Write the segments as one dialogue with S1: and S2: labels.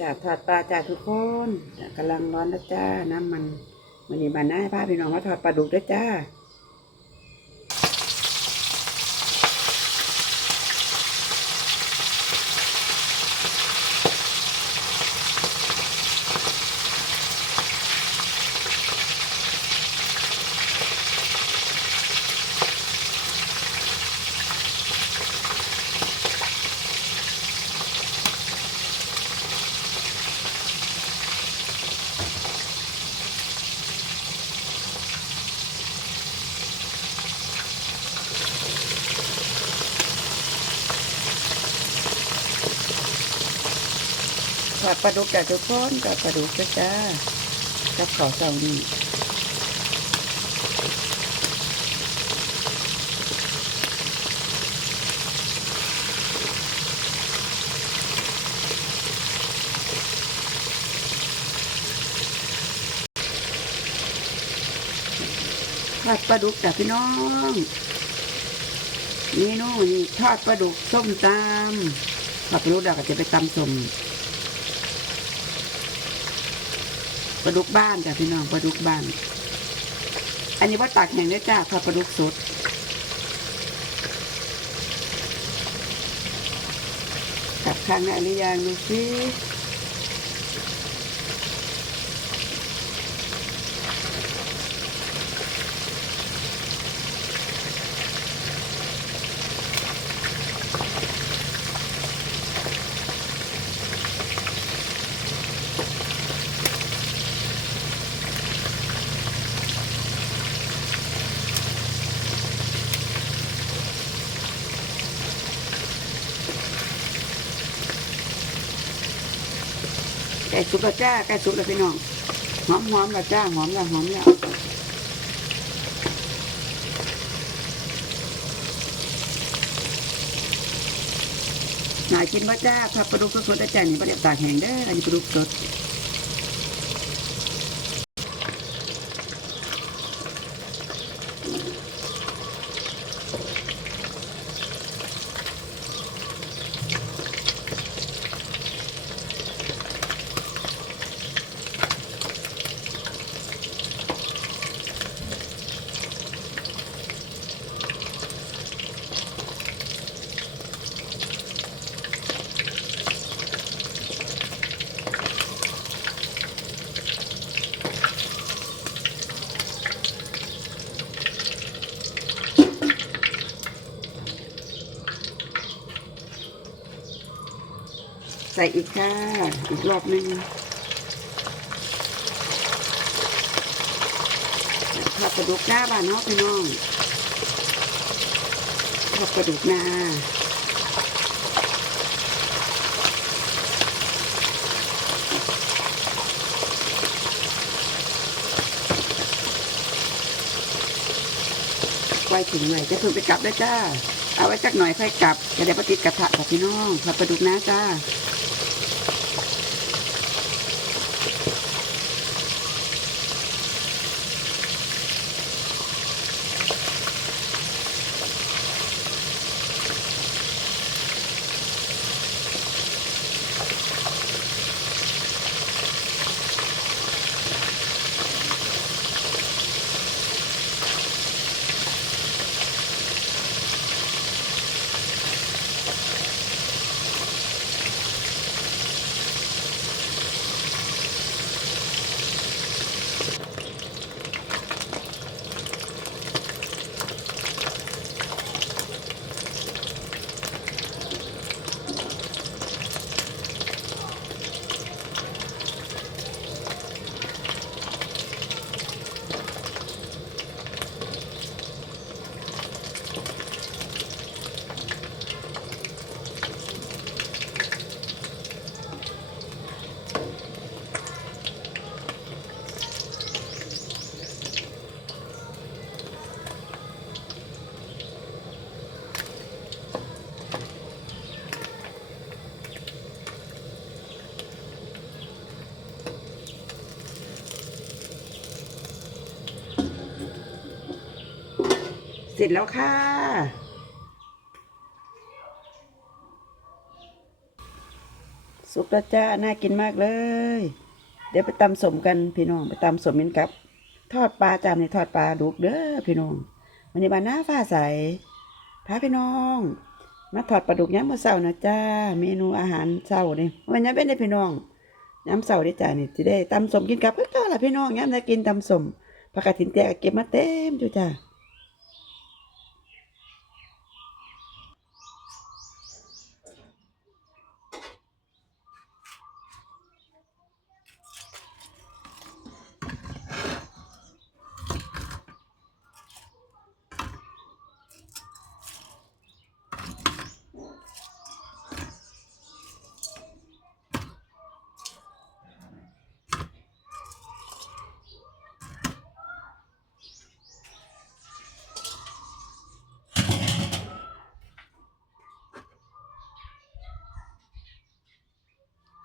S1: จ้าถอดปลาจ้าทุกคนกำลังร้อนแล้วจ้าน้ำมันมันนี่บานหน้าให้พาพี่น้องมาถอดปลาดุกด้วยจ้า ทอดปลาดุกจ้าทุกคนทอดปลาดุกจ้ากับข้าวเสานี่ทอดปลาดุกจ้าพี่น้องเมนูนี่ทอดปลาดุกส้มตำทอดปลาดุกเดี๋ยวก็จะไปตำส้ม ปลาดุกบ้านจ้ะพี่น้องปลาดุกบ้าน อันนี้ว่าตากแห้งได้จ้าทอดปลาดุกสดกับข้างหน้าหรือยังดูสิ ก่สุกแล้วจ้าไก่สุกแล้วพี่น้องหอมหอมแล้วจ้าหอมแล้วหอมแล้วน่ากินว่าจ้าครับปลาดุกสดๆได้จ้านี่ปลาเดี๋ยวตากแห้งได้ออันนี้ปลาดุกสด ใส่อีกค่ะ อีกรอบหนึงทอดปลาดุกหน้าบ้านนาะพี่น้องทอดปลาดุกหน้าไว้ถึงไหนจะเพิ่งไปกลับได้จ้า เอาไว้จักหน่อยค่อยกลับจะได้ปฏิดกระทะกับพี่น้องทอดปลาดุกหน้าจ้า ร็จแล้วค่ะ สุกแล้วจ้า น่ากินมากเลย เดี๋ยวไปตำสมกันพี่น้อง ไปตำสมกันครับ ทอดปลาจามในทอดปลาดุกเด้อพี่น้องวันนี้บานหน้าฟ้าใสพาพี่น้อง มาทอดปลาดุกย้ำมื้อเช้านะจ้า เมนูอาหารเช้านี่วันนี้เป็นได้พี่น้องย้ำเช้าได้จ้านี่จะได้ตำสมกินกับก็ล่ะพี่น้องย้ำได้กินตำสมผักกาดถินแตกเก็บมาเต็มอยู่จ้า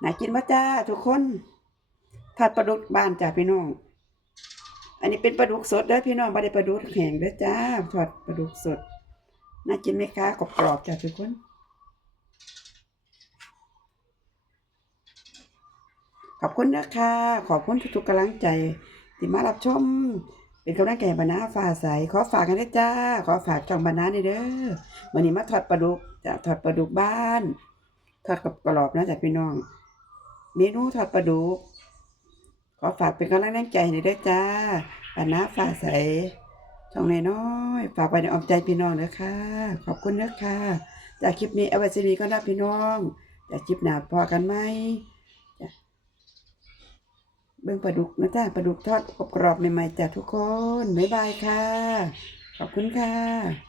S1: ากินปะจ้าทุกคนทอดปลาดุกบ้านจ้าพี่น้อง อันนี้เป็นปลาดุกสดเด้อพี่น้องไม่ได้ปลาดุกแห้งเด้อจ้าทอดปลาดุกสด น่ากินไหมคะกรอบๆจ้าทุกคนขอบคุณนะคะขอบคุณทุกๆกำลังใจที่มารับชม เป็นกำลังใจให้บรรณาฟ้าใสขอฝากกันด้วยจ้า ขอฝากช่องบรรณานี่เด้อวันนี้มาทอดปลาดุกจะทอดปลาดุกบ้านทอดกับกรอบๆนะจ้ะพี่น้อง เมนูทอดปลาดุก ขอฝากเป็นกำลังใจให้ด้วยจ้าบรรณาฟ้าใสช่องน้อยๆฝากไว้ในอ้อมใจพี่น้องนะคะขอบคุณนะค่ะ จากคลิปนี้เอาไว้สินีก็นะพี่น้อง จากคลิปหน้าพอกันไหมเบิ่งปลาดุกนะจ้าปลาดุกทอดกรอบๆใหม่ๆจ้ะทุกคน บ๊ายบายค่ะ ขอบคุณค่ะ